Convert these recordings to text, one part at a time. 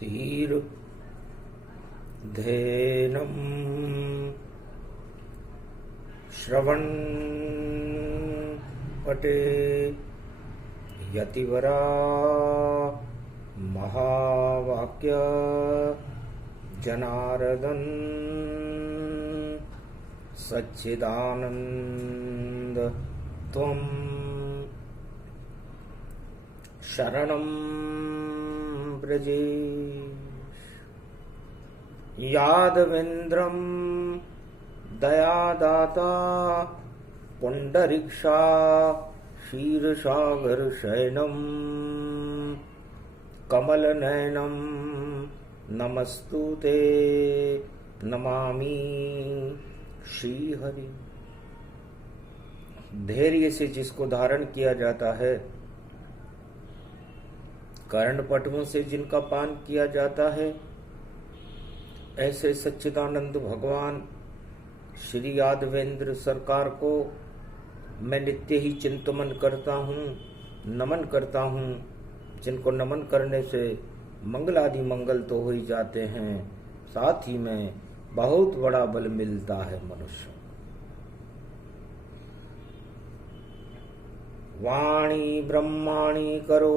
धीर धेनम श्रवण पटे यतिवरा महावाक्य जनार्दन सच्चिदानंद त्वं शरणं व्रजेश। यादवेन्द्रं दयादाता पुंडरीक्षा क्षीरसागर शयनं कमलनयनं नमस्तुते नमामि श्रीहरि। धैर्य से जिसको धारण किया जाता है, कर्णपटुओं से जिनका पान किया जाता है, ऐसे सच्चिदानंद भगवान श्री यादवेंद्र सरकार को मैं नित्य ही चिंतन करता हूँ, नमन करता हूँ, जिनको नमन करने से मंगलादि मंगल तो हो ही जाते हैं, साथ ही में बहुत बड़ा बल मिलता है मनुष्य। वाणी ब्रह्माणी करो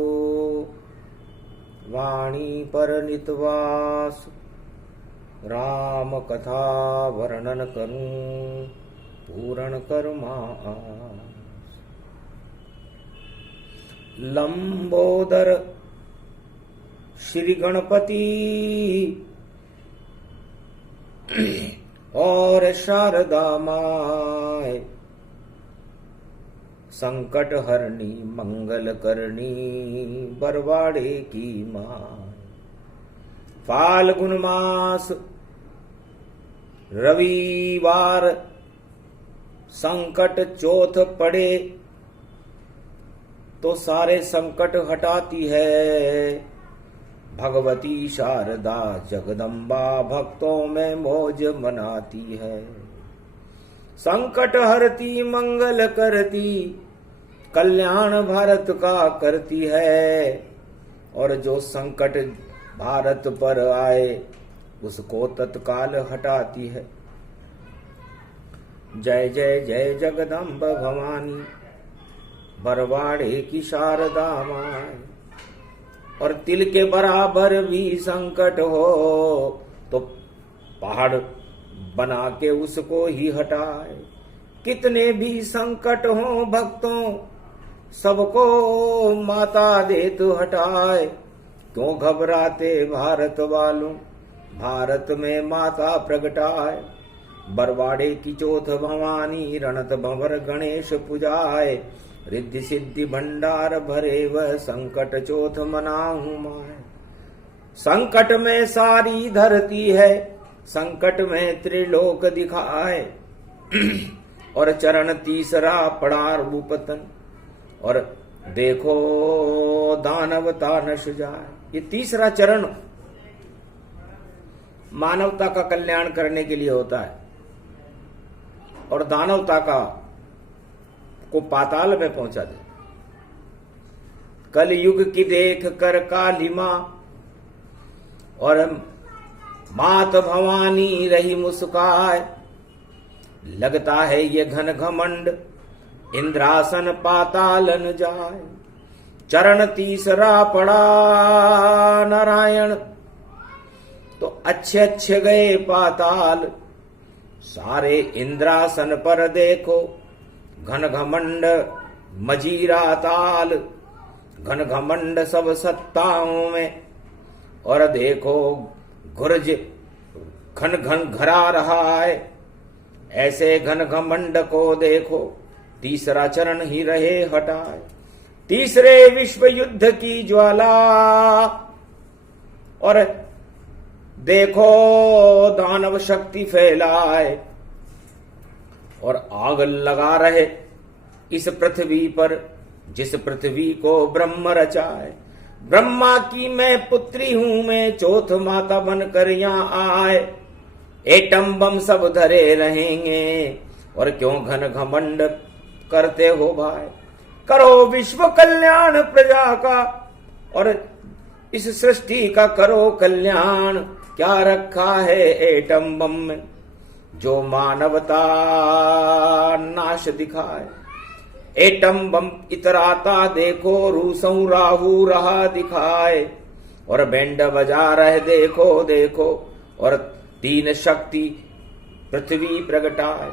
वाणी पर नितवास, राम कथा वर्णन करूं पूर्ण कर्मास। लंबोदर श्री गणपति और शारदा माय, संकट हरणी मंगल करनी बरवाड़े की माय। फाल्गुन मास रविवार संकट चौथ पड़े तो सारे संकट हटाती है भगवती शारदा जगदम्बा, भक्तों में मौज मनाती है। संकट हरती मंगल करती, कल्याण भारत का करती है, और जो संकट भारत पर आए उसको तत्काल हटाती है। जय जय जय जगदम्ब भवानी, बरवाड़े की शारदा माय। और तिल के बराबर भी संकट हो तो पहाड़ बना के उसको ही हटाए। कितने भी संकट हो भक्तों, सबको माता दे तो हटाए। क्यों घबराते भारत वालों, भारत में माता प्रगटाए। बरवाड़े की चौथ भवानी, रणत भंवर गणेश पुजाए। रिद्धि सिद्धि भंडार भरे वह, संकट चौथ मनाऊं माय। संकट में सारी धरती है, संकट में त्रिलोक दिखाए। और चरण तीसरा पड़ा रूपतन, और देखो दानवता नश जाए। ये तीसरा चरण मानवता का कल्याण करने के लिए होता है, और दानवता का को पाताल में पहुंचा दे। कल युग की देख कर कालिमा, और मात भवानी रही मुस्काए। लगता है ये घन घमंड, इंद्रासन पाताल न जाए। चरण तीसरा पड़ा नारायण, तो अच्छे अच्छे गए पाताल। सारे इंद्रासन पर देखो घन घमंड मजीरा ताल। घन घमंड सब सत्ताओं में, और देखो गुर्ज घन घन घरा रहा है। ऐसे घन घमंड को देखो, तीसरा चरण ही रहे हटाए। तीसरे विश्व युद्ध की ज्वाला, और देखो दानव शक्ति फैलाए। और आग लगा रहे इस पृथ्वी पर, जिस पृथ्वी को ब्रह्म रचाए। ब्रह्मा की मैं पुत्री हूं, मैं चौथ माता बनकर यहाँ आए। एटम बम सब धरे रहेंगे, और क्यों घन घमंड करते हो भाई। करो विश्व कल्याण प्रजा का, और इस सृष्टि का करो कल्याण, क्या रखा है एटम बम में जो मानवता नाश दिखाए। एटम बम इतराता देखो, रूसों राहु रहा दिखाए, और बैंड बजा रहे देखो देखो, और तीन शक्ति पृथ्वी प्रगटाए।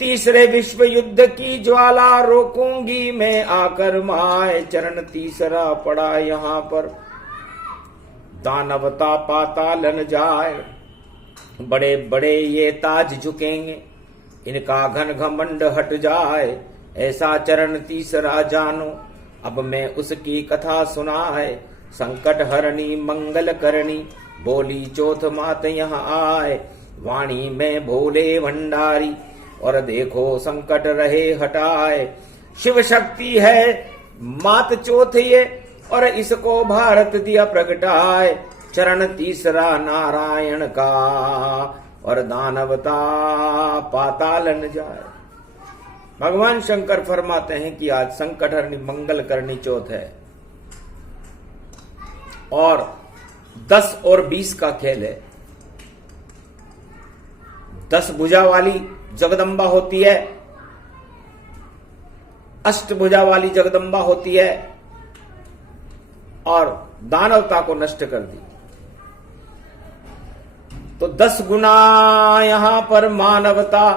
तीसरे विश्व युद्ध की ज्वाला रोकूंगी मैं आकर माए, चरण तीसरा पड़ा यहाँ पर दानवता पाताल न जाए। बड़े बड़े ये ताज झुकेंगे, इनका घन घमंड हट जाए, ऐसा चरण तीसरा जानो, अब मैं उसकी कथा सुनाए। संकट हरणी मंगल करणी, बोली चौथ मात यहाँ आए, वाणी में भोले भंडारी, और देखो संकट रहे हटाए। शिव शक्ति है मात चौथ ये, और इसको भारत दिया प्रगटाए। चरण तीसरा नारायण का, और दानवता पाताल न जाए। भगवान शंकर फरमाते हैं कि आज संकट हरणी मंगल करनी चौथ है, और 10 और 20 का खेल है। 10 भुजा वाली जगदम्बा होती है, अष्टभुजा वाली जगदम्बा होती है, और दानवता को नष्ट कर दी। तो 10 गुना यहां पर मानवता,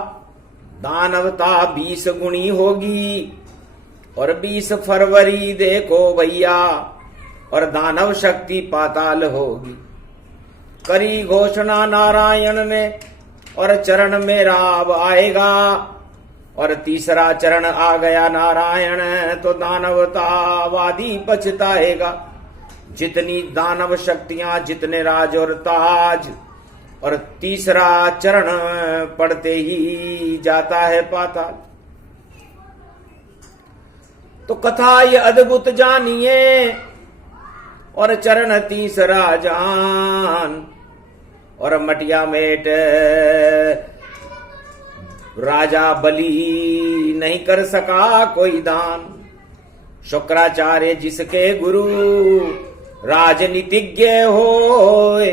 दानवता 20 गुणी होगी, और 20 फरवरी देखो भैया, और दानव शक्ति पाताल होगी। करी घोषणा नारायण ने, और चरण मेरा अब आएगा, और तीसरा चरण आ गया नारायण, तो दानवतावादी पछताएगा। जितनी दानव शक्तियां, जितने राज और ताज, और तीसरा चरण पड़ते ही जाता है पाताल। तो कथा ये अद्भुत जानिए, और चरण तीसरा जान, और मटिया मेट राजा बलि नहीं कर सका कोई दान। शुक्राचार्य जिसके गुरु राजनीतिज्ञ होए,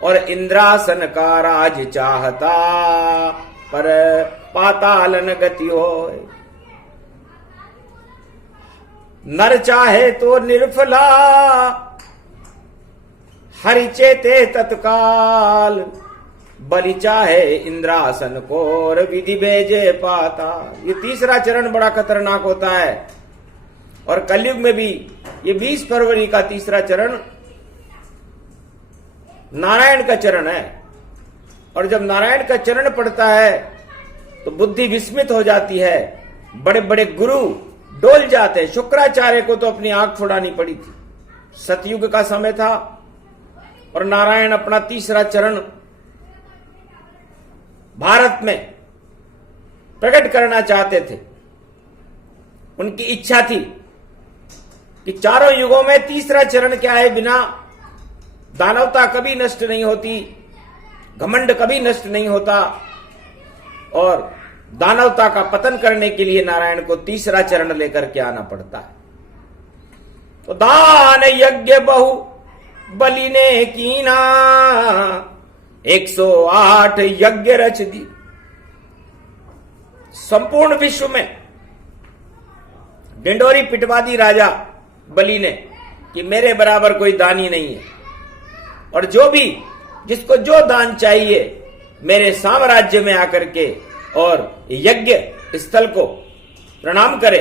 और इंद्रासन का राज चाहता, पर पातालन गति होए। नर चाहे तो निर्फला, हरि चेते तत्काल, बलि चाहे इंद्रासन को, और विधि भेजे पाताल। ये तीसरा चरण बड़ा खतरनाक होता है, और कलयुग में भी ये 20 फरवरी का तीसरा चरण नारायण का चरण है। और जब नारायण का चरण पड़ता है तो बुद्धि विस्मित हो जाती है, बड़े बड़े गुरु डोल जाते हैं। शुक्राचार्य को तो अपनी आंख फुड़ानी पड़ी थी, सतयुग का समय था, और नारायण अपना तीसरा चरण भारत में प्रकट करना चाहते थे। उनकी इच्छा थी कि चारों युगों में तीसरा चरण क्या है, बिना दानवता कभी नष्ट नहीं होती, घमंड कभी नष्ट नहीं होता, और दानवता का पतन करने के लिए नारायण को तीसरा चरण लेकर के आना पड़ता है। तो दान यज्ञ बहु बलि ने कीना, 108 यज्ञ रच दी। संपूर्ण विश्व में डिंडोरी पिटवा दी राजा बलि ने कि मेरे बराबर कोई दानी नहीं है, और जो भी जिसको जो दान चाहिए मेरे साम्राज्य में आकर के और यज्ञ स्थल को प्रणाम करे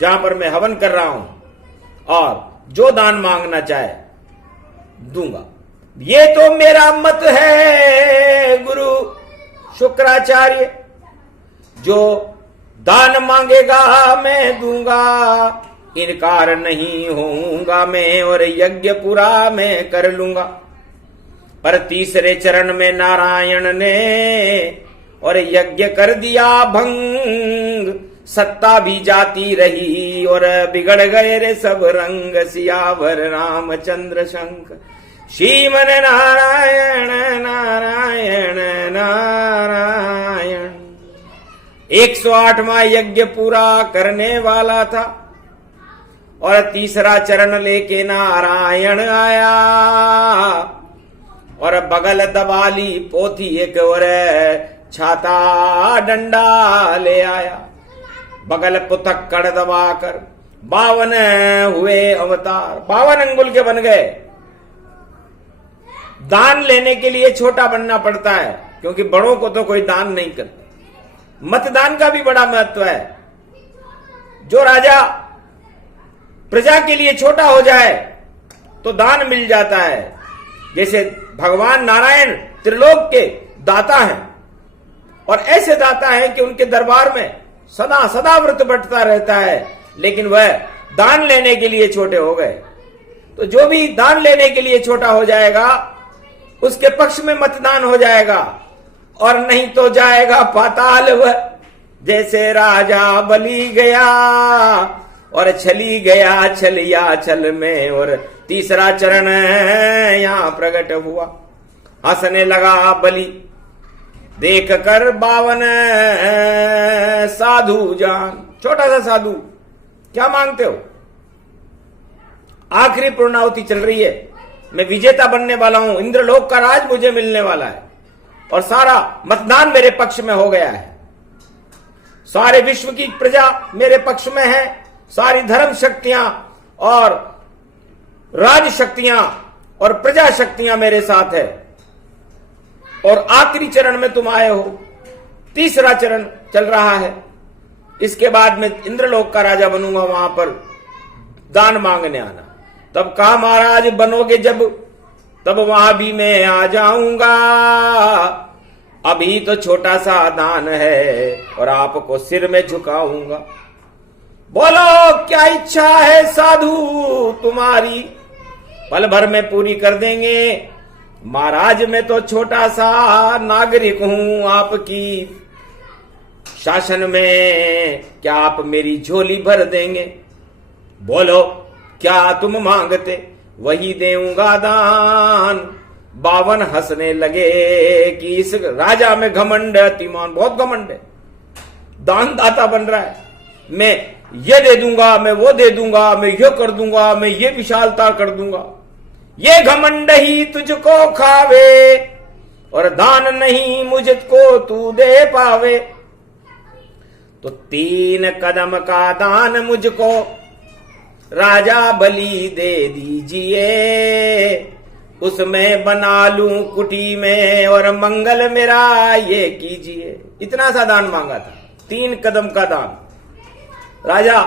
जहां पर मैं हवन कर रहा हूं, और जो दान मांगना चाहे दूंगा। ये तो मेरा मत है गुरु शुक्राचार्य, जो दान मांगेगा मैं दूंगा, इनकार नहीं होऊंगा मैं, और यज्ञ पूरा मैं कर लूंगा। पर तीसरे चरण में नारायण ने और यज्ञ कर दिया भंग, सत्ता भी जाती रही और बिगड़ गए रे सब रंग। सियावर रामचंद्र शंख श्रीमन नारायण नारायण नारायण। 108वां यज्ञ पूरा करने वाला था और तीसरा चरण लेके नारायण आया और बगल दबाली पोथी एक और छाता डंडा ले आया। बगल पुतक्कड़ दबाकर 52 हुए अवतार, 52 अंगुल के बन गए। दान लेने के लिए छोटा बनना पड़ता है, क्योंकि बड़ों को तो कोई दान नहीं करता। मतदान का भी बड़ा महत्व है। जो राजा प्रजा के लिए छोटा हो जाए तो दान मिल जाता है। जैसे भगवान नारायण त्रिलोक के दाता हैं, और ऐसे दाता हैं कि उनके दरबार में सदा सदा व्रत बंटता रहता है, लेकिन वह दान लेने के लिए छोटे हो गए। तो जो भी दान लेने के लिए छोटा हो जाएगा उसके पक्ष में मतदान हो जाएगा, और नहीं तो जाएगा पाताल। वह जैसे राजा बलि गया और छली गया छलिया छल में, और तीसरा चरण यहां प्रकट हुआ। हंसने लगा बलि देख कर 52 साधु जान। छोटा सा साधु, क्या मांगते हो? आखिरी पूर्णाहुति चल रही है, मैं विजेता बनने वाला हूं, इंद्रलोक का राज मुझे मिलने वाला है, और सारा मतदान मेरे पक्ष में हो गया है। सारे विश्व की प्रजा मेरे पक्ष में है, सारी धर्म शक्तियां और राज शक्तियां और प्रजा शक्तियां मेरे साथ है, और आखिरी चरण में तुम आए हो। तीसरा चरण चल रहा है, इसके बाद मैं इंद्रलोक का राजा बनूंगा, वहां पर दान मांगने आना। तब कहा महाराज बनोगे जब, तब वहां भी मैं आ जाऊंगा। अभी तो छोटा सा दान है और आपको सिर में झुकाऊंगा। बोलो क्या इच्छा है साधु तुम्हारी, पल भर में पूरी कर देंगे। महाराज मैं तो छोटा सा नागरिक हूं आपकी शासन में, क्या आप मेरी झोली भर देंगे? बोलो क्या तुम मांगते, वही देऊंगा दान। 52 हंसने लगे कि इस राजा में घमंड, अतिमान, बहुत घमंड है, दान दाता बन रहा है। मैं ये दे दूंगा, मैं वो दे दूंगा, मैं ये कर दूंगा, मैं ये विशालता कर दूंगा। ये घमंड ही तुझको खावे और दान नहीं मुझको तू दे पावे। तो 3 कदम का दान मुझको राजा बलि दे दीजिए, उसमें बना लूं कुटी में और मंगल मेरा ये कीजिए। इतना सा दान मांगा था, 3 कदम का दान। राजा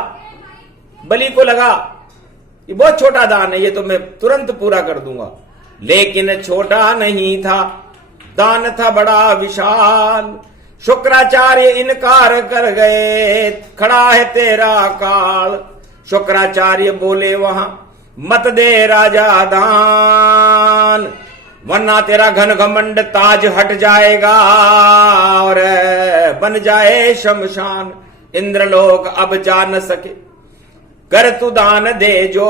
बलि को लगा ये बहुत छोटा दान है, ये तो मैं तुरंत पूरा कर दूंगा, लेकिन छोटा नहीं था, दान था बड़ा विशाल। शुक्राचार्य इनकार कर गए, खड़ा है तेरा काल। शुक्राचार्य बोले वहां मत दे राजा दान, वरना तेरा घन घमंड ताज हट जाएगा और बन जाए शमशान। इंद्रलोक अब जा न सके, कर तू दान दे जो।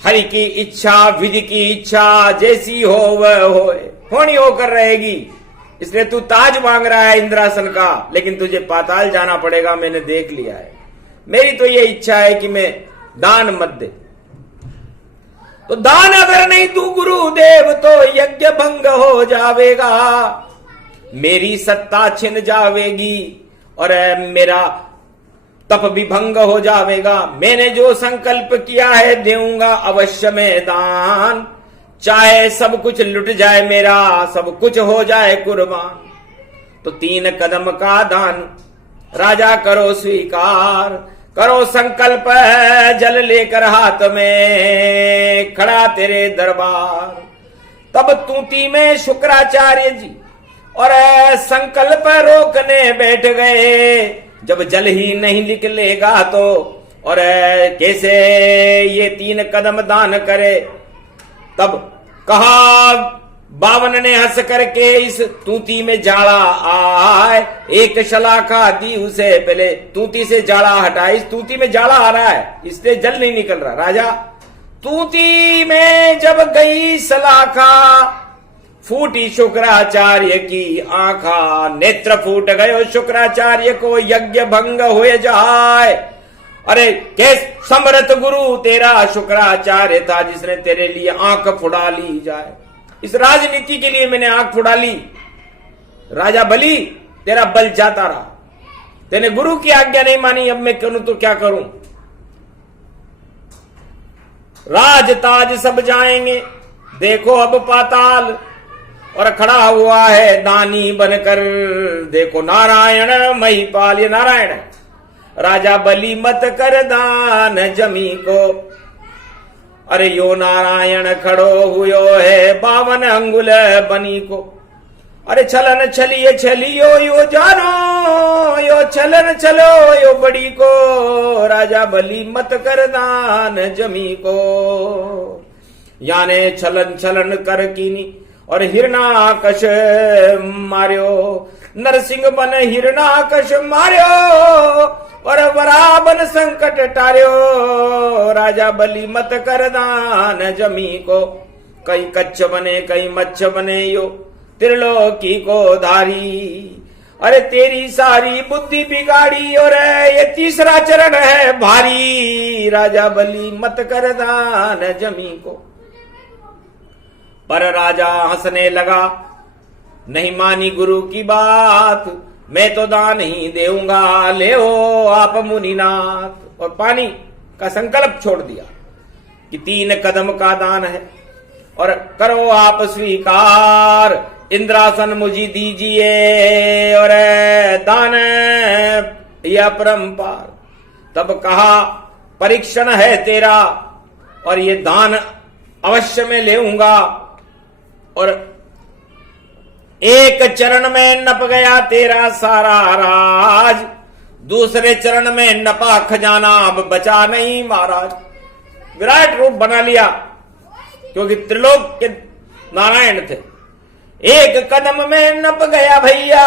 हरि की इच्छा विधि की इच्छा जैसी हो वह होए, होनी होकर रहेगी। इसलिए तू ताज मांग रहा है इंद्रासन का, लेकिन तुझे पाताल जाना पड़ेगा, मैंने देख लिया है। मेरी तो ये इच्छा है कि मैं दान मत दे। तो दान अगर नहीं तू गुरुदेव तो यज्ञ भंग हो जावेगा, मेरी सत्ता छिन जावेगी और मेरा तप भी भंग हो जावेगा। मैंने जो संकल्प किया है देऊंगा अवश्य में दान, चाहे सब कुछ लुट जाए मेरा, सब कुछ हो जाए कुर्बान। तो 3 कदम का दान राजा करो स्वीकार, करो संकल्प जल लेकर हाथ में, खड़ा तेरे दरबार। तब तूती में शुक्राचार्य जी और संकल्प रोकने बैठ गए, जब जल ही नहीं निकलेगा तो और कैसे ये 3 कदम दान करे। तब कहा 52 ने हंस करके इस तूती में जाड़ा आए, एक शलाखा दी उसे, पहले तूती से जाड़ा हटा, इस तूती में जाड़ा आ रहा है इसलिए जल नहीं निकल रहा। राजा तूती में जब गई शलाखा, फूटी शुक्राचार्य की आंखा, नेत्र फूट गयो शुक्राचार्य को, यज्ञ भंग हुए जाए अरे कैस समर्थ गुरु तेरा शुक्राचार्य था जिसने तेरे लिए आंख फुड़ा ली जाए। इस राजनीति के लिए मैंने आंख फुड़ा ली। राजा बलि तेरा बल जाता रहा, तेने गुरु की आज्ञा नहीं मानी, अब मैं करूं तो क्या करूं। राज ताज सब जाएंगे, देखो अब पाताल, और खड़ा हुआ है दानी बनकर, देखो नारायण महिपाल। ये नारायण है। राजा बलि मत कर दान जमी को, अरे यो नारायण खड़ो हुयो है 52 अंगुल बनी को। अरे छलन छलिए छलियो यो जानो, यो छलन चलो यो बड़ी को, राजा बलि मत कर दान जमी को। याने छलन छलन कर कीनी और हिरणाकश मार्यो, नरसिंह बन हिरणाकश मार्यो और वराबन संकट टार्यो। राजा बलि मत कर दान जमी को, कई कच्छ बने कई मच्छ बने यो त्रिलोकी को धारी। अरे तेरी सारी बुद्धि बिगाड़ी और ये तीसरा चरण है भारी। राजा बलि मत कर दान जमी को। पर राजा हंसने लगा, नहीं मानी गुरु की बात, मैं तो दान ही देऊंगा, ले आप मुनिनाथ। और पानी का संकल्प छोड़ दिया कि 3 कदम का दान है और करो आप स्वीकार, इंद्रासन मुझे दीजिए और दान या परंपार। तब कहा परीक्षण है तेरा और ये दान अवश्य में लेऊंगा। और एक चरण में नप गया तेरा सारा राज, दूसरे चरण में नपा खजाना, अब बचा नहीं महाराज। विराट रूप बना लिया क्योंकि त्रिलोक के नारायण थे। एक कदम में नप गया भैया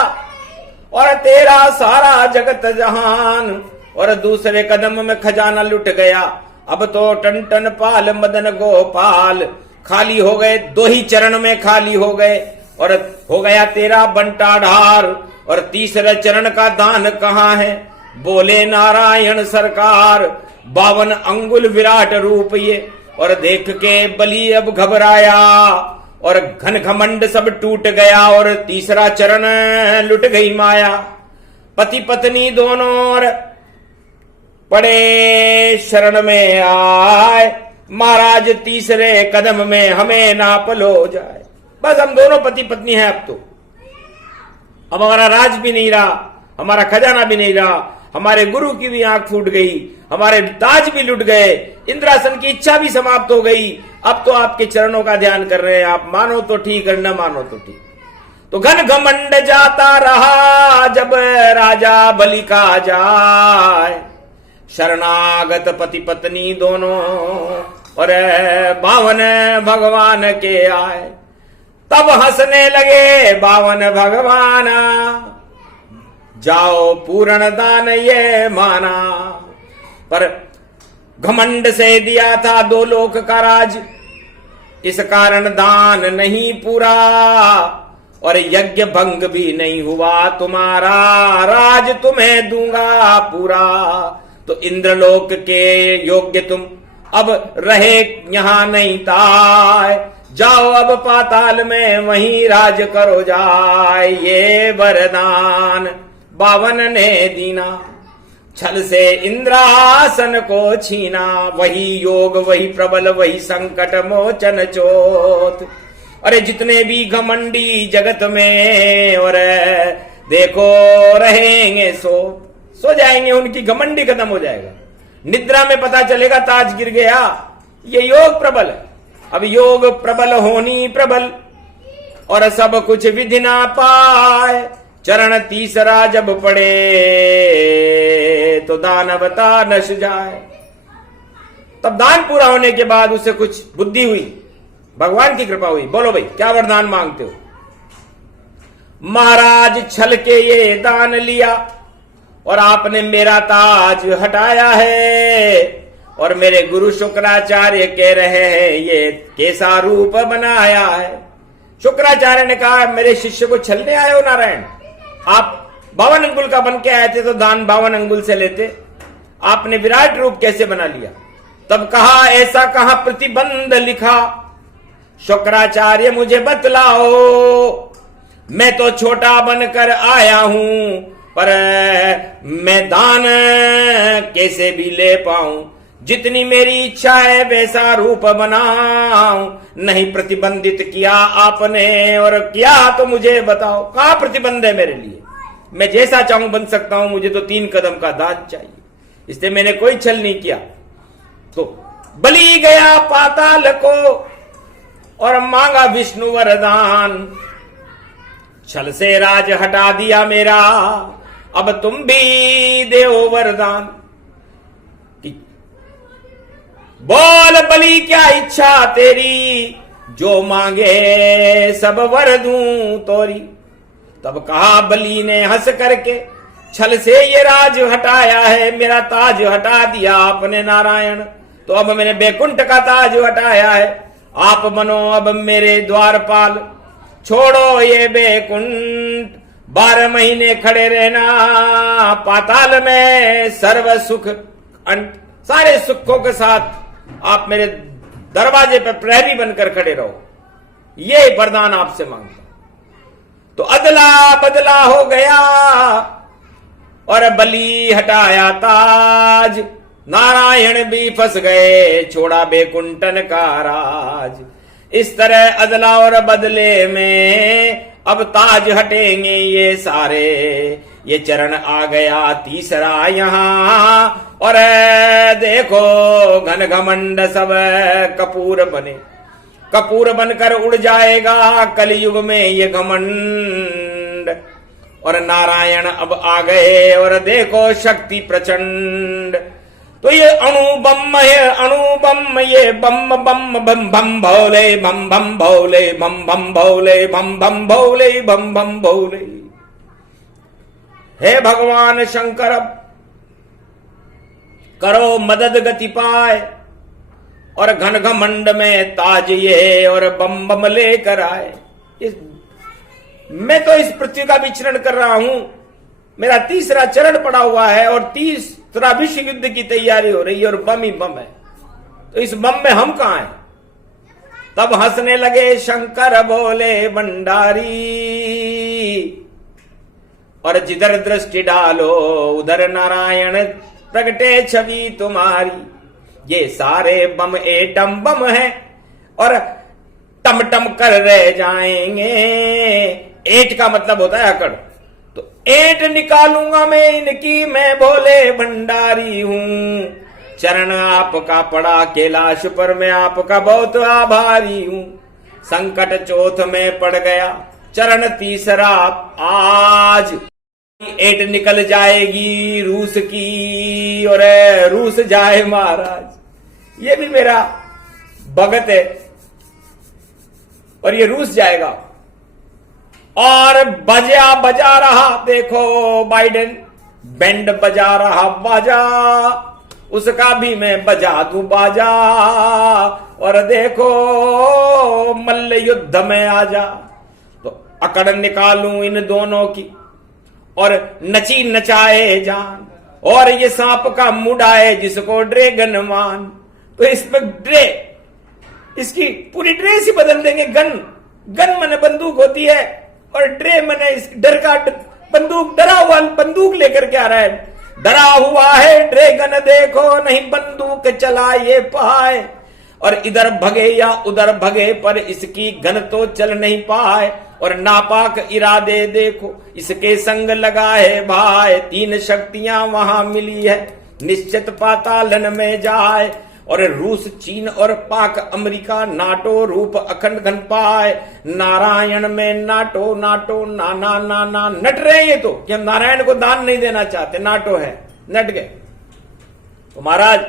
और तेरा सारा जगत जहान, और दूसरे कदम में खजाना लुट गया। अब तो टन टन पाल मदन गोपाल खाली हो गए, 2 ही चरण में खाली हो गए और हो गया तेरा बंटा ढार। और तीसरे चरण का दान कहां है, बोले नारायण सरकार, 52 अंगुल विराट रूप ये। और देख के बलि अब घबराया और घन घमंड सब टूट गया और तीसरा चरण लुट गई माया। पति पत्नी दोनों और पड़े शरण में आए, महाराज तीसरे कदम में हमें नाप लो जाए। बस हम दोनों पति पत्नी हैं अब तो। अब हमारा राज भी नहीं रहा, हमारा खजाना भी नहीं रहा, हमारे गुरु की भी आंख फूट गई, हमारे ताज भी लुट गए, इंद्रासन की इच्छा भी समाप्त हो गई। अब तो आपके चरणों का ध्यान कर रहे हैं, आप मानो तो ठीक और न मानो तो ठीक। तो घन घमंड जाता रहा जब राजा बलि का जाए, शरणागत पति पत्नी दोनों और 52 भगवान के आए। तब हंसने लगे 52 भगवाना, जाओ पूर्ण दान ये माना। पर घमंड से दिया था 2 लोक का राज, इस कारण दान नहीं पूरा और यज्ञ भंग भी नहीं हुआ तुम्हारा, राज तुम्हें दूंगा पूरा। तो इंद्रलोक के योग्य तुम अब रहे यहां नहीं ताय, जाओ अब पाताल में वहीं राज करो जाए। ये वरदान 52 ने दीना, छल से इंद्रासन को छीना, वही योग वही प्रबल वही संकट मोचन चोत। अरे जितने भी घमंडी जगत में और देखो रहेंगे सो जाएंगे, उनकी घमंडी खत्म हो जाएगा। निद्रा में पता चलेगा ताज गिर गया, ये योग प्रबल है। अब योग प्रबल होनी प्रबल और सब कुछ विधि ना पाए। चरण तीसरा जब पड़े तो दानवता नश जाए। तब दान पूरा होने के बाद उसे कुछ बुद्धि हुई, भगवान की कृपा हुई। बोलो भाई क्या वरदान मांगते हो? महाराज छल के ये दान लिया और आपने मेरा ताज हटाया है, और मेरे गुरु शुक्राचार्य कह रहे हैं ये कैसा रूप बनाया है। शुक्राचार्य ने कहा मेरे शिष्य को छलने आए हो नारायण? आप 52 अंगुल का बन के आए थे तो दान 52 अंगुल से लेते, आपने विराट रूप कैसे बना लिया? तब कहा ऐसा कहां प्रतिबंध लिखा, शुक्राचार्य मुझे बतलाओ, मैं तो छोटा बनकर आया हूं, पर मैं दान कैसे भी ले पाऊं, जितनी मेरी इच्छा है वैसा रूप बनाऊं, नहीं प्रतिबंधित किया आपने, और किया तो मुझे बताओ, कहां प्रतिबंध है मेरे लिए? मैं जैसा चाहूं बन सकता हूं, मुझे तो 3 कदम का दान चाहिए, इसलिए मैंने कोई छल नहीं किया। तो बलि गया पाताल को और मांगा विष्णु वरदान, छल से राज हटा दिया मेरा, अब तुम भी देओ वरदान। बोल बलि क्या इच्छा तेरी, जो मांगे सब वर दूं तोरी। तब कहा बलि ने हंस करके, छल से ये राज हटाया है, मेरा ताज हटा दिया आपने नारायण, तो अब मैंने बैकुंठ का ताज हटाया है, आप बनो अब मेरे द्वारपाल, छोड़ो ये बैकुंठ, 12 महीने खड़े रहना पाताल में, सर्व सुख अंत, सारे सुखों के साथ आप मेरे दरवाजे पर प्रहरी बनकर खड़े रहो, ये वरदान आपसे मांगता। तो अदला बदला हो गया और बलि हटाया ताज, नारायण भी फंस गए, छोड़ा बैकुंठन का राज। इस तरह अदला और बदले में अब ताज हटेंगे ये सारे, ये चरण आ गया तीसरा यहां, और देखो घन घमंड सब कपूर बने, कपूर बनकर उड़ जाएगा कलयुग में ये घमंड, और नारायण अब आ गए और देखो शक्ति प्रचंड। तो ये अणुबम है अणुबम, ये बम बम बम बम भोले बम बम भोले बम बम भोले बम बम भोले बम बम भोले। हे भगवान शंकर अब करो मदद गति पाए, और घन घमंड में ताज ये और बम बम लेकर आए। मैं तो इस पृथ्वी का विचरण कर रहा हूं, मेरा तीसरा चरण पड़ा हुआ है और तीसरा विश्व युद्ध की तैयारी हो रही है, और बम ही बम है, तो इस बम में हम कहां हैं? तब हंसने लगे शंकर बोले भंडारी, और जिधर दृष्टि डालो उधर नारायण प्रगटे छवि तुम्हारी। ये सारे बम एटम बम है और टम टम कर रह जाएंगे। एट का मतलब होता है अकड़, तो एट निकालूंगा मैं इनकी, मैं भोले भंडारी हूं। चरण आपका पड़ा कैलाश पर, मैं आपका बहुत आभारी हूं। संकट चौथ में पड़ गया चरण तीसरा आज, एट निकल जाएगी रूस की, और रूस जाए महाराज। ये भी मेरा भगत है और ये रूस जाएगा। और बजा रहा देखो बाइडेन, बैंड बजा रहा बाजा, उसका भी मैं बजा दूं बाजा। और देखो मल्ल युद्ध में आजा, तो अकड़ निकालूं इन दोनों की, और नची नचाए जान। और ये सांप का मुड़ाए जिसको ड्रैगन मान, तो इसमें ड्रे, इसकी पूरी ड्रेस ही बदल देंगे। गन मने बंदूक होती है, और ड्रे मने इस डर का बंदूक, डरा हुआ बंदूक लेकर के आ रहा है, डरा हुआ है ड्रैगन देखो, नहीं बंदूक चला ये पाए। और इधर भगे या उधर भगे पर इसकी गन तो चल नहीं पाए। और नापाक इरादे देखो इसके संग लगा है भाई, 3 शक्तियां वहां मिली है, निश्चित पातालन में जाए। और रूस चीन और पाक अमेरिका नाटो रूप अखंड घन पाए। नारायण में नाटो नाटो नाना नाना नट रहे ये तो, कि हम नारायण को दान नहीं देना चाहते, नाटो है, नट गए। तो महाराज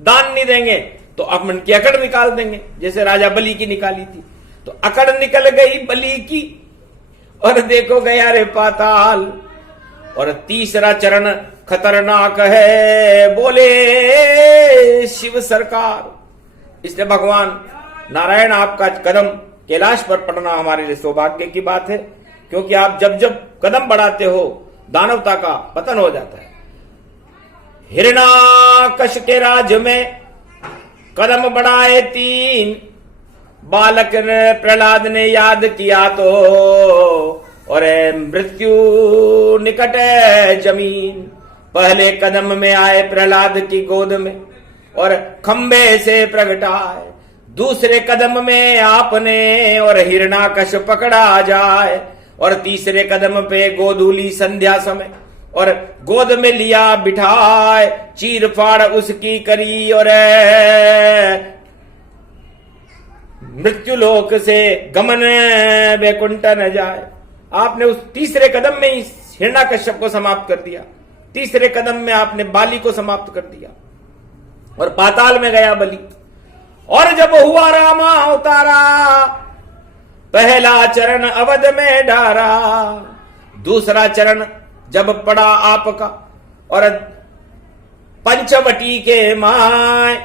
दान नहीं देंगे तो अब मन की अकड़ निकाल देंगे, जैसे राजा बलि की निकाली थी। तो अकड़ निकल गई बलि की, और देखो गया रे पाताल। और तीसरा चरण खतरनाक है, बोले शिव सरकार। इसलिए भगवान नारायण आपका कदम कैलाश पर पड़ना हमारे लिए सौभाग्य की बात है, क्योंकि आप जब जब कदम बढ़ाते हो दानवता का पतन हो जाता है। हिरणाकश के राज्य में कदम बढ़ाए 3, बालक ने प्रहलाद ने याद किया तो, और मृत्यु निकट है जमीन। पहले कदम में आए प्रहलाद की गोद में और खंबे से प्रगटाए, दूसरे कदम में आपने और हिरणाकश पकड़ा जाए, और तीसरे कदम पे गोधूली संध्या समय और गोद में लिया बिठाए, चीर फाड़ उसकी करी और मृत्युलोक से गमन वैकुंठ न जाए। आपने उस तीसरे कदम में ही हिरण्याकश्यप को समाप्त कर दिया, तीसरे कदम में आपने बाली को समाप्त कर दिया और पाताल में गया बलि। और जब हुआ रामा अवतारा, पहला चरण अवध में डारा, दूसरा चरण जब पड़ा आपका और पंचवटी के माय,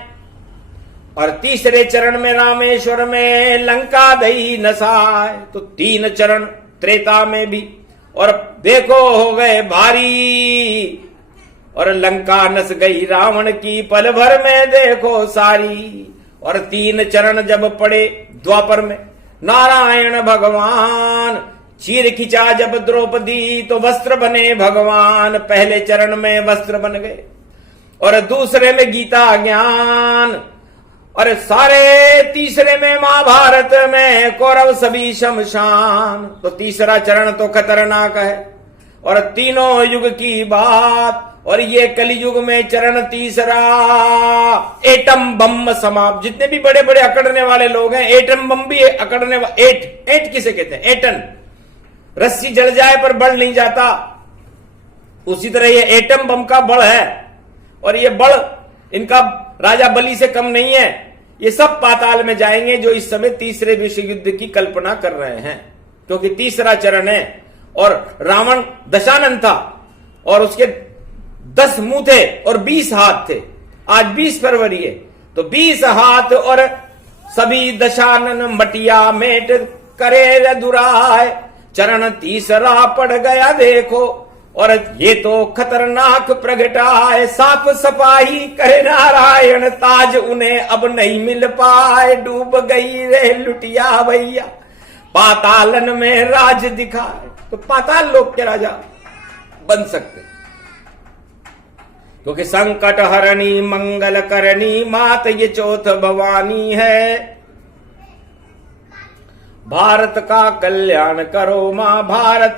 और तीसरे चरण में रामेश्वर में लंका दई नसाय। तो 3 चरण त्रेता में भी, और देखो हो गए भारी, और लंका नस गई रावण की पल भर में देखो सारी। और 3 चरण जब पड़े द्वापर में नारायण भगवान, चीर खिंचा जब द्रौपदी तो वस्त्र बने भगवान। पहले चरण में वस्त्र बन गए और दूसरे में गीता ज्ञान, और सारे तीसरे में महाभारत में कौरव सभी शमशान। तो तीसरा चरण तो खतरनाक है और तीनों युग की बात, और ये कलियुग में चरण तीसरा एटम बम समाप्त। जितने भी बड़े बड़े अकड़ने वाले लोग हैं, एटम बम भी अकड़ने एट किसे कहते हैं? एटम। रस्सी जल जाए पर बल नहीं जाता, उसी तरह ये एटम बम का बल है, और ये बल इनका राजा बलि से कम नहीं है। ये सब पाताल में जाएंगे जो इस समय तीसरे विश्व युद्ध की कल्पना कर रहे हैं, क्योंकि तीसरा चरण है। और रावण दशानन था और उसके 10 मुंह थे और 20 हाथ थे। आज 20 फरवरी है, तो 20 हाथ और सभी दशानन मटिया मेट करे दुराय। चरण तीसरा पड़ गया देखो, और ये तो खतरनाक प्रगटाए। साफ सफाई करे नारायण, ताज उन्हें अब नहीं मिल पाए। डूब गई रे लुटिया भैया, पातालन में राज दिखाए। तो पाताल लोक के राजा बन सकते, क्योंकि संकट हरणी मंगल करनी मात ये चौथ भवानी है। भारत का कल्याण करो मां, भारत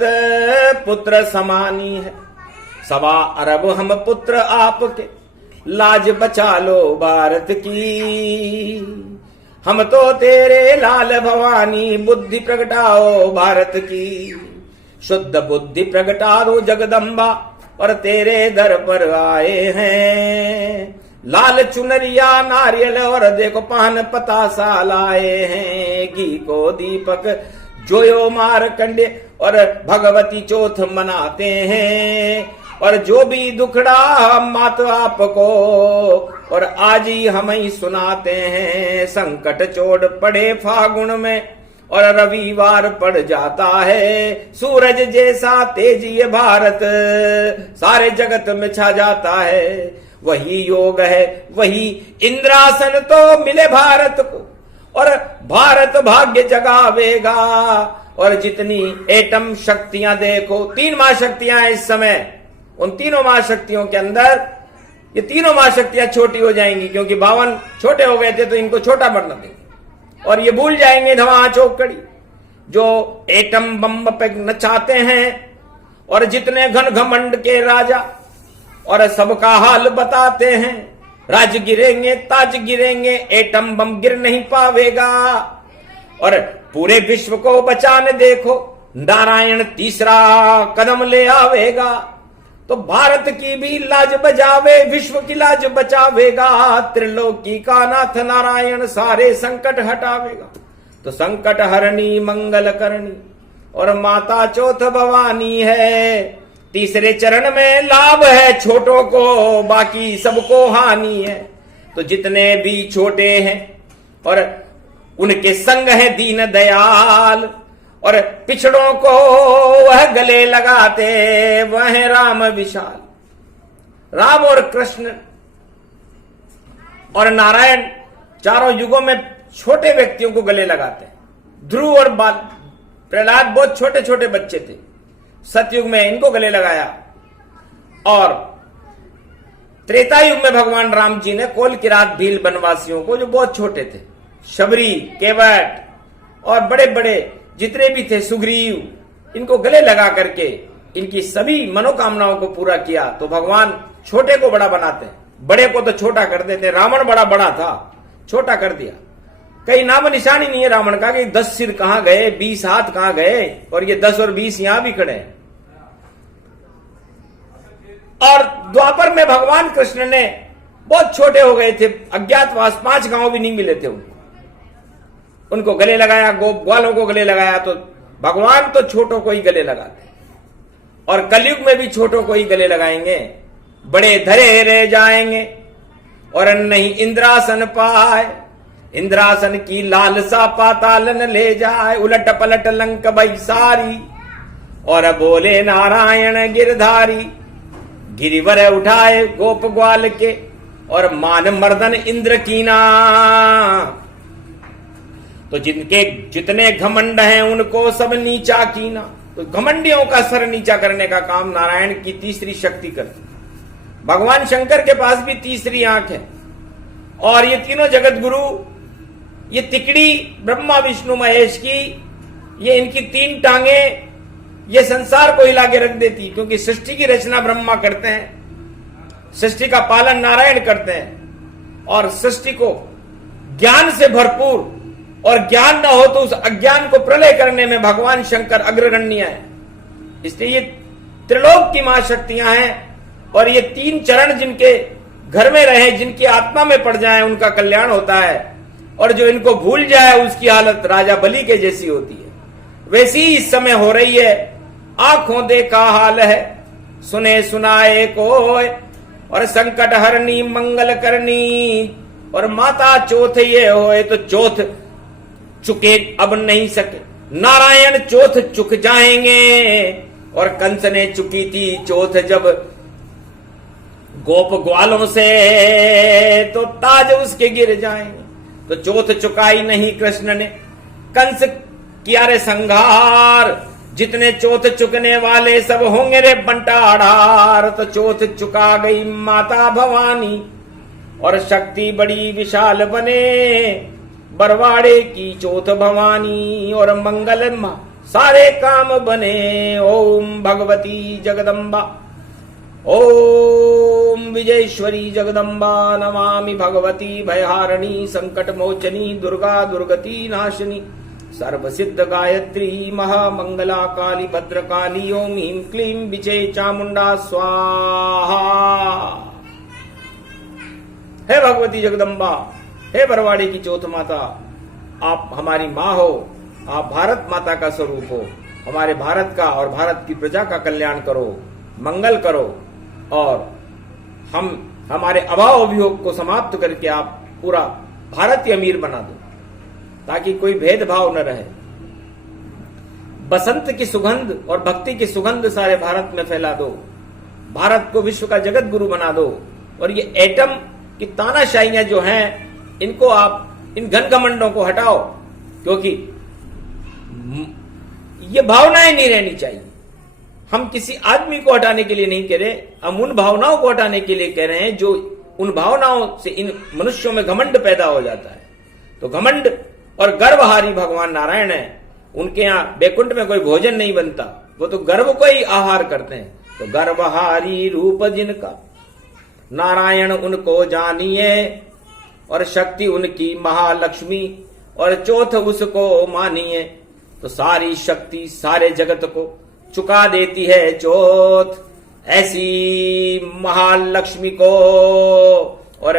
पुत्र समानी है। 1.25 अरब हम पुत्र आपके, लाज बचा लो भारत की। हम तो तेरे लाल भवानी, बुद्धि प्रगटाओ भारत की। शुद्ध बुद्धि प्रगटा दो जगदम्बा, और तेरे दर पर आए हैं। लाल चुनरिया नारियल और देखो पान पतासा लाए हैं। घी को दीपक जोयो मारकंडे, और भगवती चौथ मनाते हैं। और जो भी दुखड़ा मात आपको, और आज ही हम ही सुनाते हैं। संकट चोट पड़े फागुन में, और रविवार पड़ जाता है। सूरज जैसा तेज ये भारत, सारे जगत में छा जाता है। वही योग है, वही इंद्रासन तो मिले भारत को, और भारत भाग्य जगावेगा। और जितनी एटम शक्तियां देखो, 3 महाशक्तियां इस समय, उन तीनों महाशक्तियों के अंदर ये तीनों महाशक्तियां छोटी हो जाएंगी, क्योंकि 52 छोटे हो गए थे तो इनको छोटा बनना देंगे। और ये भूल जाएंगे धमा चौकड़ी जो एटम बम पे नचाते हैं। और जितने घन घमंड के राजा और सबका हाल बताते हैं। राज गिरेंगे, ताज गिरेंगे, एटम बम गिर नहीं पावेगा। और पूरे विश्व को बचाने देखो, नारायण तीसरा कदम ले आवेगा। तो भारत की भी लाज बजावे, विश्व की लाज बचावेगा। त्रिलोकी का नाथ नारायण सारे संकट हटावेगा। तो संकट हरणी मंगल करनी, और माता चौथ भवानी है। तीसरे चरण में लाभ है छोटों को, बाकी सबको हानि है। तो जितने भी छोटे हैं और उनके संग है दीन दयाल, और पिछड़ों को वह गले लगाते, वह राम विशाल। राम और कृष्ण और नारायण चारों युगों में छोटे व्यक्तियों को गले लगाते हैं। ध्रुव और प्रहलाद बहुत छोटे छोटे बच्चे थे, सतयुग में इनको गले लगाया, और त्रेता युग में भगवान राम जी ने कोल किरात भील वनवासियों को, जो बहुत छोटे थे, शबरी, केवट और बड़े बड़े जितने भी थे, सुग्रीव, इनको गले लगा करके इनकी सभी मनोकामनाओं को पूरा किया। तो भगवान छोटे को बड़ा बनाते हैं, बड़े को तो छोटा कर देते। रावण बड़ा बड़ा था, छोटा कर दिया। कहीं नाम निशान ही नहीं है रावण का कि 10 सिर कहां गए, 20 हाथ कहां गए, और ये 10 और 20 यहां भी खड़े हैं। और द्वापर में भगवान कृष्ण ने बहुत छोटे हो गए थे, अज्ञातवास, 5 गांव भी नहीं मिले थे उनको गले लगाया, गोप ग्वालों को गले लगाया। तो भगवान तो छोटों को ही गले लगाते, और कलयुग में भी छोटों को ही गले लगाएंगे। बड़े धरे रह जाएंगे और नहीं इंद्रासन पाए, इंद्रासन की लालसा पाताल न ले जाए। उलट पलट लंक बई सारी और बोले नारायण गिरधारी। गिरिवर उठाए गोप ग्वाल के और मान मर्दन इंद्र कीना। तो जिनके जितने घमंड हैं उनको सब नीचा कीना। तो घमंडियों का सर नीचा करने का काम नारायण की तीसरी शक्ति करती। भगवान शंकर के पास भी तीसरी आंख है, और ये तीनों जगत गुरु, ये तिकड़ी ब्रह्मा विष्णु महेश की, ये इनकी 3 टांगे ये संसार को हिला के रख देती, क्योंकि सृष्टि की रचना ब्रह्मा करते हैं, सृष्टि का पालन नारायण करते हैं, और सृष्टि को ज्ञान से भरपूर, और ज्ञान न हो तो उस अज्ञान को प्रलय करने में भगवान शंकर अग्रगण्य है। इसलिए ये त्रिलोक की महाशक्तियां हैं, और ये 3 चरण जिनके घर में रहे, जिनकी आत्मा में पड़ जाए, उनका कल्याण होता है, और जो इनको भूल जाए उसकी हालत राजा बलि के जैसी होती है। वैसी ही इस समय हो रही है। आंखों देखा हाल है, सुने सुनाए कोय, और संकट हरनी मंगल करनी, और माता चौथ ये होए तो चौथ चुके अब नहीं सके, नारायण चौथ चुक जाएंगे। और कंस ने चुकी थी चौथ जब गोप ग्वालों से, तो ताज उसके गिर जाएंगे। तो चौथ चुकाई नहीं कृष्ण ने, कंस किया रे संघार। जितने चौथ चुकने वाले सब होंगे रे बंटाढ़ार। तो चौथ चुका गई माता भवानी, और शक्ति बड़ी विशाल बने बरवाड़े की चौथ भवानी। और मंगल सारे काम बने। ओम भगवती जगदम्बा, ओम विजयेश्वरी जगदम्बा नमामि। भगवती भयहारिणी संकट मोचनी, दुर्गा दुर्गति नाशिनी, सर्व सिद्ध गायत्री महामंगला काली भद्रकाली। ओम ह्रीं क्लीं विजय चामुंडा स्वाहा। हे भगवती जगदम्बा, हे बरवाड़ी की चौथ माता, आप हमारी माँ हो, आप भारत माता का स्वरूप हो। हमारे भारत का और भारत की प्रजा का कल्याण करो, मंगल करो, और हम हमारे अभाव अभियोग को समाप्त करके आप पूरा भारत ही अमीर बना दो, ताकि कोई भेदभाव न रहे। बसंत की सुगंध और भक्ति की सुगंध सारे भारत में फैला दो। भारत को विश्व का जगत गुरु बना दो। और ये एटम की तानाशाहियां जो हैं, इनको आप, इन घन घमंडों को हटाओ, क्योंकि ये भावनाएं नहीं रहनी चाहिए। हम किसी आदमी को हटाने के लिए नहीं कह रहे, हम उन भावनाओं को हटाने के लिए कह रहे हैं जो उन भावनाओं से इन मनुष्यों में घमंड पैदा हो जाता है। तो घमंड और गर्वहारी भगवान नारायण है। उनके यहाँ बैकुंठ में कोई भोजन नहीं बनता, वो तो गर्व को ही आहार करते हैं। तो गर्वहारी रूप जिनका नारायण उनको जानिए, और शक्ति उनकी महालक्ष्मी, और चौथ उसको मानिए। तो सारी शक्ति सारे जगत को चुका देती है चौथ, ऐसी महालक्ष्मी को। और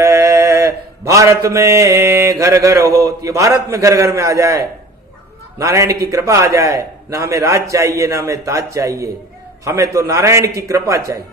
भारत में घर घर हो, ये भारत में घर घर में आ जाए, नारायण की कृपा आ जाए। ना हमें राज चाहिए, ना हमें ताज चाहिए, हमें तो नारायण की कृपा चाहिए,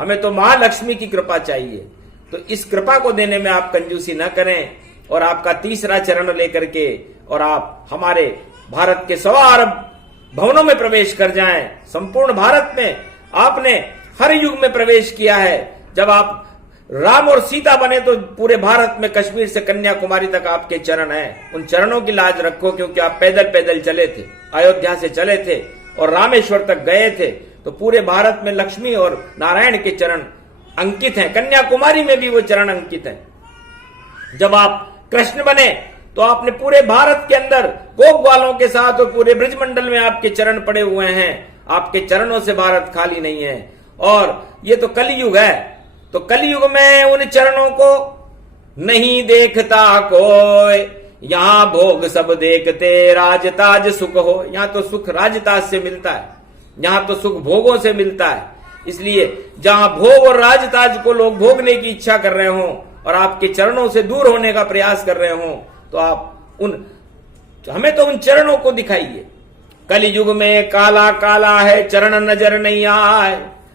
हमें तो महालक्ष्मी की कृपा चाहिए। तो इस कृपा को देने में आप कंजूसी न करें, और आपका तीसरा चरण लेकर के और आप हमारे भारत के 1.25 अरब भवनों में प्रवेश कर जाएं। संपूर्ण भारत में आपने हर युग में प्रवेश किया है, जब आप राम और सीता बने तो पूरे भारत में कश्मीर से कन्याकुमारी तक आपके चरण हैं। उन चरणों की लाज रखो, क्योंकि आप पैदल पैदल चले थे, अयोध्या से चले थे और रामेश्वर तक गए थे। तो पूरे भारत में लक्ष्मी और नारायण के चरण अंकित हैं, कन्याकुमारी में भी वो चरण अंकित हैं। जब आप कृष्ण बने तो आपने पूरे भारत के अंदर गोप वालों के साथ और पूरे ब्रजमंडल में आपके चरण पड़े हुए हैं। आपके चरणों से भारत खाली नहीं है। और ये तो कलयुग है, तो कलयुग में उन चरणों को नहीं देखता कोई। यहां भोग सब देखते राजताज सुख हो। यहां तो सुख राजताज से मिलता है, यहां तो सुख भोगों से मिलता है। इसलिए जहां भोग और राजताज को लोग भोगने की इच्छा कर रहे हों और आपके चरणों से दूर होने का प्रयास कर रहे हों, तो आप हमें तो उन चरणों को दिखाइए। कलयुग में काला काला है, चरण नजर नहीं आए,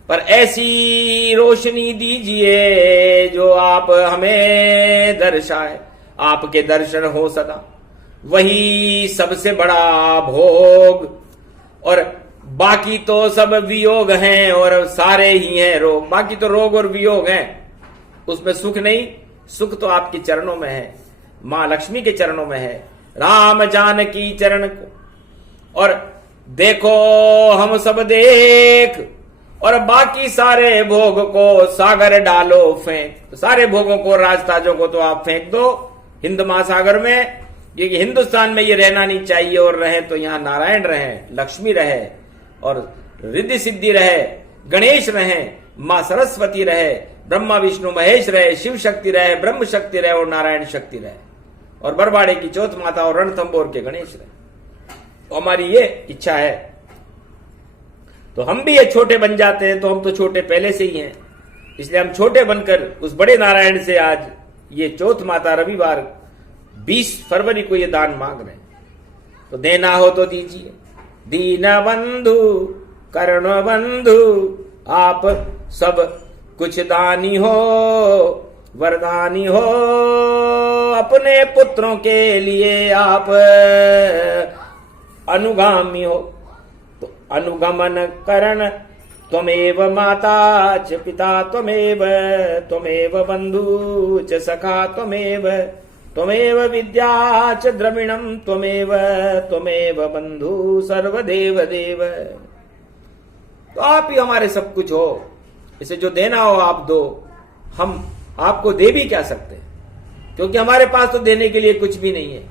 पर ऐसी रोशनी दीजिए जो आप हमें दर्शाए। आपके दर्शन हो सदा, वही सबसे बड़ा भोग। और बाकी तो सब वियोग हैं और सारे ही हैं रोग। बाकी तो रोग और वियोग हैं, उसमें सुख नहीं। सुख तो आपके चरणों में है, मां लक्ष्मी के चरणों में है, राम जानकी चरण को। और देखो हम सब देख, और बाकी सारे भोग को सागर डालो फेंक। तो सारे भोगों को, राजताजों को तो आप फेंक दो हिंद महासागर में। ये हिंदुस्तान में ये रहना नहीं चाहिए। और रहे तो यहाँ नारायण रहे, लक्ष्मी रहे, और रिद्धि सिद्धि रहे, गणेश रहे, मां सरस्वती रहे, ब्रह्मा विष्णु महेश रहे, शिव शक्ति रहे, ब्रह्म शक्ति रहे और नारायण शक्ति रहे, और बरवाड़े की चौथ माता और रणथंबोर के गणेश रहे। तो हमारी ये इच्छा है। तो हम भी ये छोटे बन जाते हैं, तो हम तो छोटे पहले से ही हैं, इसलिए हम छोटे बनकर उस बड़े नारायण से आज ये चौथ माता रविवार 20 फरवरी को ये दान मांग रहे हैं। तो देना हो तो दीजिए। दीन बंधु कर्ण बंधु आप सब कुछ दानी हो, वरदानी हो। अपने पुत्रों के लिए आप अनुगामी हो। तो अनुगमन करण त्वमेव माता च पिता त्वमेव, त्वमेव बंधु च सखा त्वमेव, त्वमेव विद्या च द्रविणम त्वमेव, त्वमेव बंधु सर्वदेव देव। तो आप ही हमारे सब कुछ हो। इसे जो देना हो आप दो। हम आपको दे भी क्या सकते हैं, क्योंकि हमारे पास तो देने के लिए कुछ भी नहीं है।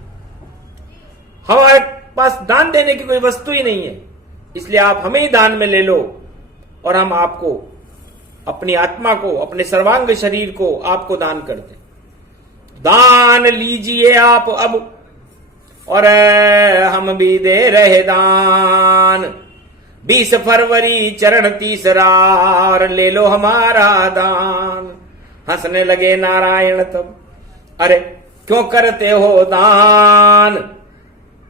हमारे पास दान देने की कोई वस्तु ही नहीं है। इसलिए आप हमें ही दान में ले लो, और हम आपको, अपनी आत्मा को, अपने सर्वांग शरीर को आपको दान करते। दान लीजिए आप अब, और हम भी दे रहे दान। 20 फरवरी चरण तीसरा, और ले लो हमारा दान। हंसने लगे नारायण तब, अरे क्यों करते हो दान?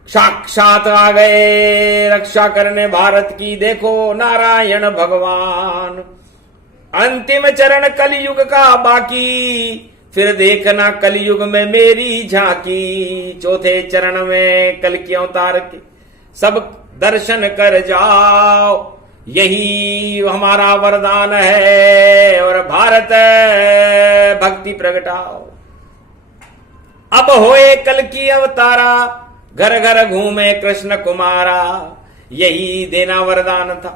साक्षात आ गए रक्षा करने भारत की, देखो नारायण भगवान। अंतिम चरण कलयुग का बाकी, फिर देखना कलयुग में मेरी झांकी। चौथे चरण में कल के अवतार के सब दर्शन कर जाओ, यही हमारा वरदान है। और भारत भक्ति प्रगटाओ। अब होए कल की अवतारा, घर घर घूमे कृष्ण कुमारा। यही देना वरदान था,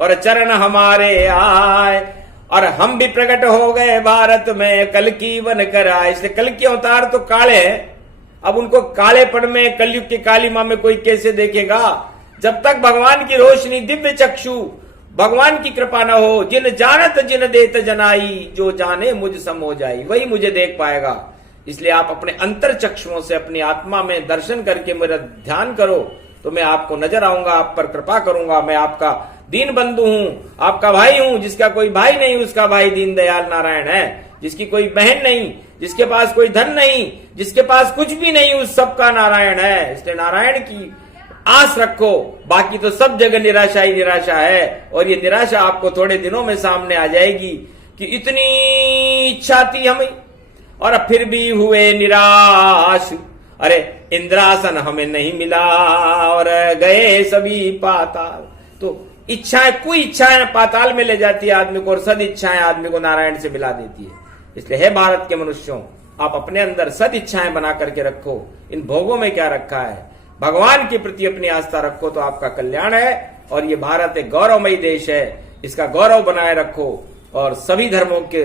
और चरण हमारे आए, और हम भी प्रकट हो गए भारत में कल की बन कर आए। इसलिए कल की अवतार तो काले हैं, अब उनको कालेपन में, कलयुग की काली मां में कोई कैसे देखेगा? जब तक भगवान की रोशनी, दिव्य चक्षु, भगवान की कृपा न हो। जिन जानत जिन देत जनाई, जो जाने मुझ सम हो जाई, वही मुझे देख पाएगा। इसलिए आप अपने अंतर चक्षुओं से अपनी आत्मा में दर्शन करके मेरा ध्यान करो, तो मैं आपको नजर आऊंगा, आप पर कृपा करूंगा। मैं आपका दीन बंधु हूं, आपका भाई हूं। जिसका कोई भाई नहीं उसका भाई दीनदयाल नारायण है। जिसकी कोई बहन नहीं, जिसके पास कोई धन नहीं, जिसके पास कुछ भी नहीं, उस सबका नारायण है। इसलिए नारायण की आस रखो, बाकी तो सब जगह निराशा ही निराशा है। और ये निराशा आपको थोड़े दिनों में सामने आ जाएगी कि इतनी इच्छा थी हमें और फिर भी हुए निराश। अरे इंद्रासन हमें नहीं मिला और गए सभी पाताल। तो इच्छाएं, कोई इच्छाएं पाताल में ले जाती है आदमी को, और सद इच्छाएं आदमी को नारायण से मिला देती है। इसलिए हे भारत के मनुष्यों, आप अपने अंदर सद इच्छाएं बना करके रखो। इन भोगों में क्या रखा है, भगवान के प्रति अपनी आस्था रखो तो आपका कल्याण है। और ये भारत एक गौरवमयी देश है, इसका गौरव बनाए रखो और सभी धर्मों के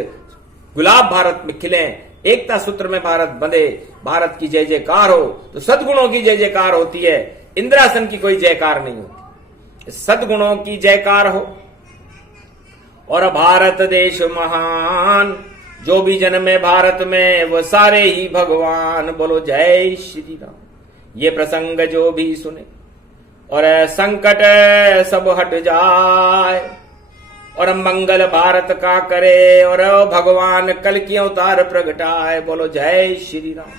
गुलाब भारत में खिले, एकता सूत्र में भारत बंधे, भारत की जय जयकार हो। तो सद्गुणों की जय जयकार होती है, इंद्रासन की कोई जयकार नहीं होती, सद्गुणों की जयकार हो। और भारत देश महान, जो भी जन्मे भारत में वो सारे ही भगवान। बोलो जय श्री राम। ये प्रसंग जो भी सुने और संकट सब हट जाए, और मंगल भारत का करे, और भगवान कल की अवतार प्रगटाए। बोलो जय श्री राम।